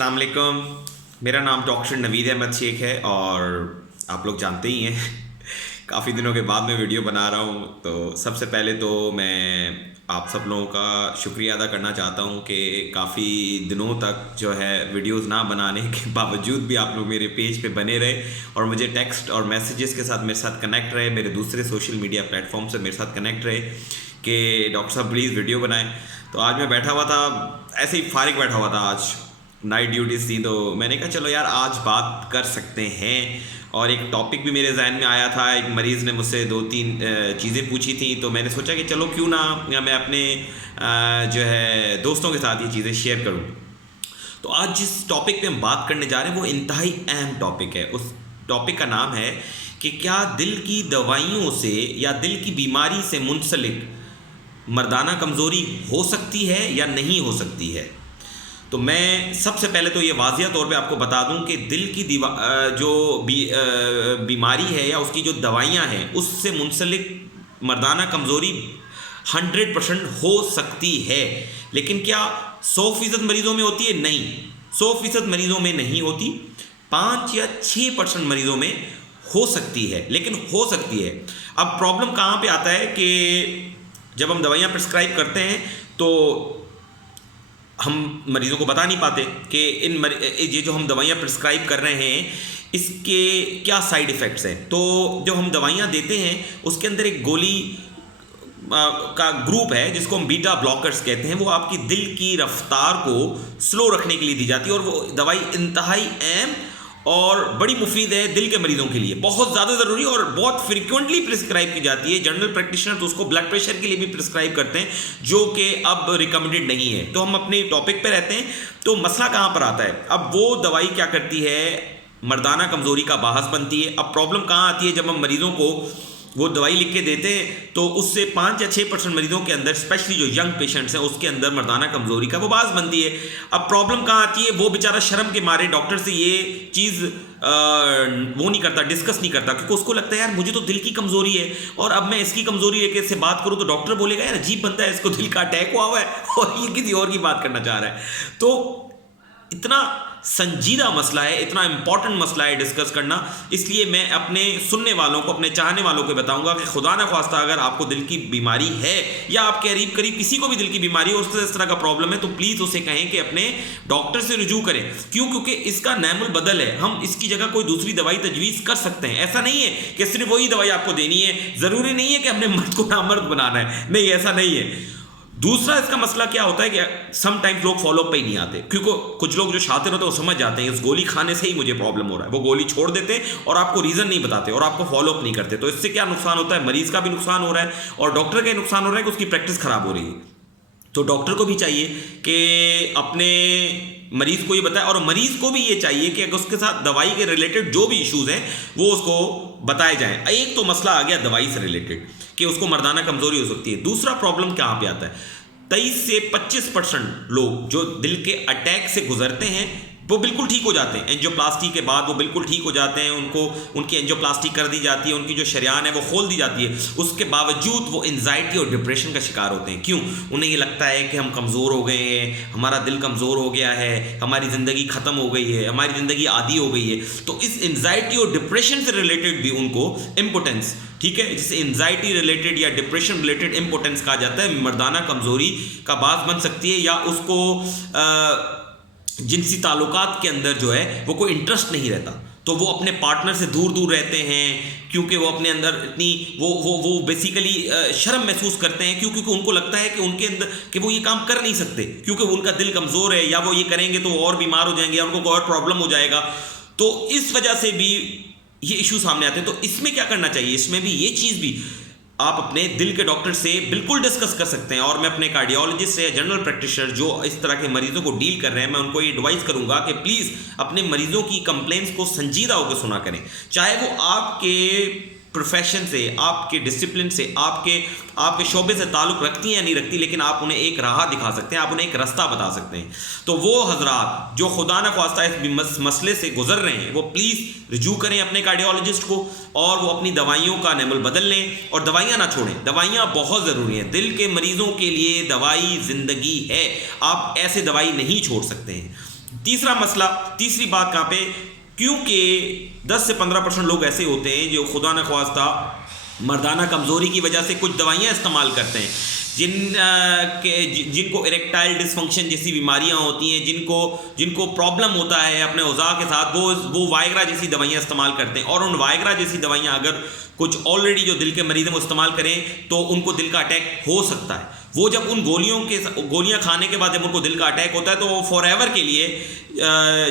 अस्सलाम वालेकुम। मेरा नाम डॉक्टर नवीद अहमद शेख है और आप लोग जानते ही हैं काफ़ी दिनों के बाद मैं वीडियो बना रहा हूँ। तो सबसे पहले तो मैं आप सब लोगों का शुक्रिया अदा करना चाहता हूँ कि काफ़ी दिनों तक जो है वीडियोस ना बनाने के बावजूद भी आप लोग मेरे पेज पे बने रहे और मुझे टेक्स्ट और मैसेजेस के साथ मेरे साथ कनेक्ट रहे, मेरे दूसरे सोशल मीडिया प्लेटफॉर्म से मेरे साथ कनेक्ट रहे कि डॉक्टर साहब प्लीज़ वीडियो बनाएं। तो आज मैं बैठा हुआ था, ऐसे ही फारिग बैठा हुआ था, आज नाइट ड्यूटीज़ थी, तो मैंने कहा चलो यार आज बात कर सकते हैं। और एक टॉपिक भी मेरे जहन में आया था, एक मरीज़ ने मुझसे 2-3 चीज़ें पूछी थी, तो मैंने सोचा कि चलो क्यों ना मैं अपने जो है दोस्तों के साथ ये चीज़ें शेयर करूं। तो आज जिस टॉपिक पे हम बात करने जा रहे हैं वो इंतहाई अहम टॉपिक है। उस टॉपिक का नाम है कि क्या दिल की दवाइयों से या दिल की बीमारी से मुंसलिक मर्दाना कमज़ोरी हो सकती है या नहीं हो सकती है। तो मैं सबसे पहले तो ये वाज़िया तौर पे आपको बता दूं कि दिल की बीमारी है या उसकी जो दवाइयाँ हैं उससे मुंसलिक मर्दाना कमज़ोरी 100% हो सकती है। लेकिन क्या 100% मरीज़ों में होती है? नहीं, 100% मरीज़ों में नहीं होती। 5 या 6% मरीज़ों में हो सकती है, लेकिन हो सकती है। अब प्रॉब्लम कहाँ पे आता है कि जब हम दवाइयाँ प्रिस्क्राइब करते हैं तो हम मरीज़ों को बता नहीं पाते कि ये जो हम दवाइयाँ प्रिस्क्राइब कर रहे हैं इसके क्या साइड इफ़ेक्ट्स हैं। तो जो हम दवाइयाँ देते हैं उसके अंदर एक गोली का ग्रुप है जिसको हम बीटा ब्लॉकर्स कहते हैं। वो आपकी दिल की रफ्तार को स्लो रखने के लिए दी जाती है और वो दवाई इंतहाई अहम और बड़ी मुफीद है दिल के मरीज़ों के लिए, बहुत ज़्यादा ज़रूरी और बहुत फ्रिक्वेंटली प्रिस्क्राइब की जाती है। जनरल प्रैक्टिशनर तो उसको ब्लड प्रेशर के लिए भी प्रिस्क्राइब करते हैं जो कि अब रिकमेंडेड नहीं है। तो हम अपने टॉपिक पे रहते हैं। तो मसला कहाँ पर आता है? अब वो दवाई क्या करती है? मर्दाना कमज़ोरी का बाहस बनती है। अब प्रॉब्लम कहाँ आती है? जब हम मरीज़ों को वो दवाई लिख के देते हैं तो उससे 5 या 6% मरीज़ों के अंदर, स्पेशली जो यंग पेशेंट्स हैं, उसके अंदर मर्दाना कमज़ोरी का वो बास बनती है। अब प्रॉब्लम कहाँ आती है? वो बेचारा शर्म के मारे डॉक्टर से ये चीज़ वो नहीं करता, डिस्कस नहीं करता, क्योंकि उसको लगता है यार मुझे तो दिल की कमज़ोरी है और अब मैं इसकी कमज़ोरी लेके इससे बात करूँ तो डॉक्टर बोलेगा यार अजीब बनता है, इसको दिल का अटैक हुआ हुआ है और ये किसी और की बात करना चाह रहा है। तो इतना संजीदा मसला है, इतना इंपॉर्टेंट मसला है डिस्कस करना, इसलिए मैं अपने सुनने वालों को, अपने चाहने वालों को बताऊंगा कि खुदा न ख्वास्ता अगर आपको दिल की बीमारी है या आपके करीब किसी को भी दिल की बीमारी है, उससे इस तरह का प्रॉब्लम है, तो प्लीज़ उसे कहें कि अपने डॉक्टर से रुजू करें। क्यों? क्योंकि इसका नैमुल बदल है। हम इसकी जगह कोई दूसरी दवाई तजवीज़ कर सकते हैं। ऐसा नहीं है कि सिर्फ वही दवाई आपको देनी है, ज़रूरी नहीं है कि हमने मर्द को नामर्द बनाना है, नहीं, ऐसा नहीं है। दूसरा इसका मसला क्या होता है कि समटाइम्स लोग फॉलोअप पे ही नहीं आते, क्योंकि कुछ लोग जो शातिर होते हैं वो समझ जाते हैं इस गोली खाने से ही मुझे प्रॉब्लम हो रहा है, वो गोली छोड़ देते हैं और आपको रीज़न नहीं बताते और आपको फॉलोअप नहीं करते। तो इससे क्या नुकसान होता है? मरीज़ का भी नुकसान हो रहा है और डॉक्टर का नुकसान हो रहा है कि उसकी प्रैक्टिस ख़राब हो रही है। तो डॉक्टर को भी चाहिए कि अपने मरीज़ को ये बताए और मरीज़ को भी ये चाहिए कि अगर उसके साथ दवाई के रिलेटेड जो भी इश्यूज़ हैं वो उसको बताए जाएं। एक तो मसला आ गया दवाई से रिलेटेड कि उसको मर्दाना कमज़ोरी हो सकती है। दूसरा प्रॉब्लम कहाँ पे आता है? 23 से 25% लोग जो दिल के अटैक से गुजरते हैं वो बिल्कुल ठीक हो जाते हैं। एंजियोप्लास्टी के बाद वो बिल्कुल ठीक हो जाते हैं, उनकी एंजियोप्लास्टी कर दी जाती है, उनकी जो शरियान है वो खोल दी जाती है। उसके बावजूद वो एंजाइटी और डिप्रेशन का शिकार होते हैं। क्यों? उन्हें ये लगता है कि हम कमज़ोर हो गए हैं, हमारा दिल कमज़ोर हो गया है, हमारी ज़िंदगी ख़त्म हो गई है, हमारी ज़िंदगी आधी हो गई है। तो इस एंजाइटी और डिप्रेशन से रिलेटेड भी उनको इम्पोटेंस, ठीक है, जिसे एंजाइटी रिलेटेड या डिप्रेशन रिलेटेड इम्पोटेंस कहा जाता है, मर्दाना कमज़ोरी का बास बन सकती है। या उसको जिनसी ताल्लुकात के अंदर जो है वो कोई इंटरेस्ट नहीं रहता, तो वो अपने पार्टनर से दूर दूर रहते हैं क्योंकि वो अपने अंदर इतनी वो बेसिकली शर्म महसूस करते हैं। क्योंकि उनको लगता है कि उनके अंदर कि वो ये काम कर नहीं सकते क्योंकि उनका दिल कमज़ोर है, या वो ये करेंगे तो वो और बीमार हो जाएंगे या उनको कोई और प्रॉब्लम हो जाएगा। तो इस वजह से भी ये इशू सामने आते हैं। तो इसमें क्या करना चाहिए? इसमें भी ये चीज़ भी आप अपने दिल के डॉक्टर से बिल्कुल डिस्कस कर सकते हैं। और मैं अपने कार्डियोलॉजिस्ट से या जनरल प्रैक्टिशनर जो इस तरह के मरीज़ों को डील कर रहे हैं, मैं उनको ये एडवाइस करूंगा कि प्लीज़ अपने मरीज़ों की कंप्लेंट्स को संजीदा होकर सुना करें, चाहे वो आपके प्रोफेशन से, आपके डिसिप्लिन से, आपके शोबे से ताल्लुक़ रखती हैं या नहीं रखती, लेकिन आप उन्हें एक राह दिखा सकते हैं, आप उन्हें एक रास्ता बता सकते हैं। तो वो हजरात जो खुदा न ख्वास्ता इस मसले से गुजर रहे हैं वो प्लीज़ रिजू करें अपने कार्डियोलॉजिस्ट को और वो अपनी दवाइयों का नेमल बदल लें और दवाइयाँ ना छोड़ें। दवाइयाँ बहुत ज़रूरी हैं। दिल के मरीज़ों के लिए दवाई ज़िंदगी है, आप ऐसे दवाई नहीं छोड़ सकते हैं। तीसरा मसला, तीसरी बात कहाँ पे, क्योंकि 10 से 15% लोग ऐसे होते हैं जो खुदा न ख्वास्ता मर्दाना कमज़ोरी की वजह से कुछ दवाइयाँ इस्तेमाल करते हैं जिनको इरेक्टाइल डिसफंक्शन जैसी बीमारियां होती हैं, जिनको प्रॉब्लम होता है अपने औज़ा के साथ, वो वायग्रा जैसी दवाइयां इस्तेमाल करते हैं। और उन वायग्रा जैसी दवाइयां अगर कुछ ऑलरेडी जो दिल के मरीज़ हैं वो इस्तेमाल करें तो उनको दिल का अटैक हो सकता है। वो जब उन गोलियां खाने के बाद जब उनको दिल का अटैक होता है तो वो फॉर एवर के लिए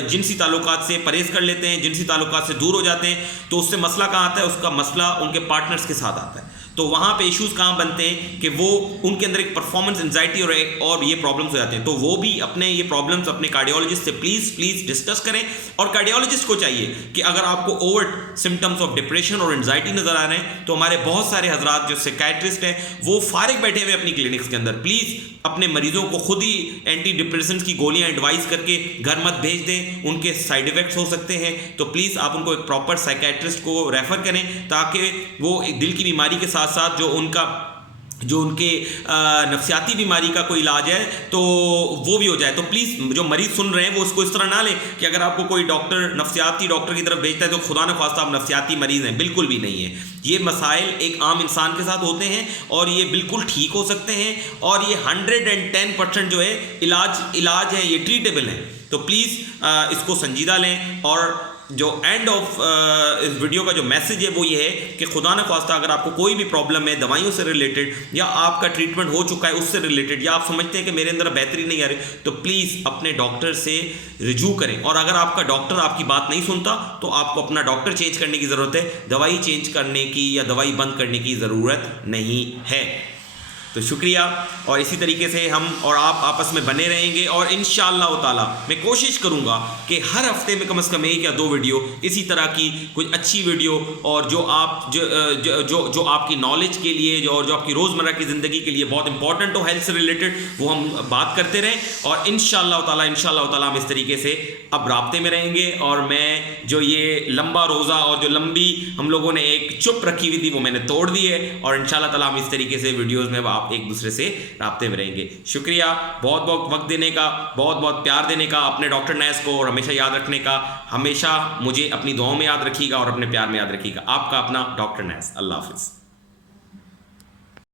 जिनसी ताल्लुकात से परहेज़ कर लेते हैं, जिनसी ताल्लुकात से दूर हो जाते हैं। तो उससे मसला कहाँ आता है, उसका मसला उनके पार्टनर्स के साथ आता है। तो वहाँ पे इश्यूज़ कहाँ बनते हैं कि वो उनके अंदर एक परफॉर्मेंस एंजाइटी और ये प्रॉब्लम्स हो जाते हैं। तो वो भी अपने ये प्रॉब्लम्स अपने कार्डियोलॉजिस्ट से प्लीज़ डिस्कस करें। और कार्डियोलॉजिस्ट को चाहिए कि अगर आपको ओवर्ट सिम्टम्स ऑफ डिप्रेशन और एंजाइटी नज़र आ रहे हैं तो हमारे बहुत सारे हजरात जो साइकियाट्रिस्ट हैं वो फारिग बैठे हुए अपनी क्लिनिक्स के अंदर, प्लीज़ अपने मरीजों को खुद ही एंटी डिप्रेसेंट्स की गोलियां एडवाइस करके घर मत भेज दें, उनके साइड इफ़ेक्ट्स हो सकते हैं। तो प्लीज़ आप उनको एक प्रॉपर साइकियाट्रिस्ट को रेफ़र करें ताकि वो एक दिल की बीमारी के साथ साथ जो उनके नफसियाती बीमारी का कोई इलाज है तो वो भी हो जाए। तो प्लीज़ जो मरीज़ सुन रहे हैं वो उसको इस तरह ना लें कि अगर आपको कोई नफसियाती डॉक्टर की तरफ भेजता है तो खुदा न ख्वास्ता आप नफसियाती मरीज़ हैं, बिल्कुल भी नहीं है। ये मसाइल एक आम इंसान के साथ होते हैं और ये बिल्कुल ठीक हो सकते हैं और ये 110% जो है इलाज है, ये ट्रीटेबल है। तो प्लीज़ इसको संजीदा लें। और जो एंड ऑफ इस वीडियो का जो मैसेज है वो ये है कि खुदा न ख्वास्ता अगर आपको कोई भी प्रॉब्लम है दवाइयों से रिलेटेड या आपका ट्रीटमेंट हो चुका है उससे रिलेटेड या आप समझते हैं कि मेरे अंदर बेहतरी नहीं आ रही, तो प्लीज़ अपने डॉक्टर से रिजू करें। और अगर आपका डॉक्टर आपकी बात नहीं सुनता तो आपको अपना डॉक्टर चेंज करने की ज़रूरत है, दवाई चेंज करने की या दवाई बंद करने की ज़रूरत नहीं है। तो शुक्रिया। और इसी तरीके से हम और आप आपस में बने रहेंगे और इंशाअल्लाह ताला मैं कोशिश करूंगा कि हर हफ्ते में कम से कम 1 या 2 वीडियो इसी तरह की कुछ अच्छी वीडियो और जो आपकी नॉलेज के लिए जो आपकी रोज़मर्रा की ज़िंदगी के लिए बहुत इंपॉर्टेंट हो हेल्थ से रिलेटेड वो हम बात करते रहें। और इंशाअल्लाह ताला हम इस तरीके से अब राब्ते में रहेंगे। और मैं जो ये लंबा रोज़ा और जो लंबी हम लोगों ने एक चुप रखी हुई थी वो मैंने तोड़ दी है और इंशाअल्लाह ताला हम इस तरीके से वीडियोज़ में आप एक दूसरे से राब्ते में रहेंगे। शुक्रिया बहुत बहुत वक्त देने का, बहुत बहुत प्यार देने का, अपने डॉक्टर नैस को और हमेशा याद रखने का। हमेशा मुझे अपनी दुआओं में याद रखिएगा और अपने प्यार में याद रखिएगा। आपका अपना डॉक्टर नैस। अल्लाह हाफिज़।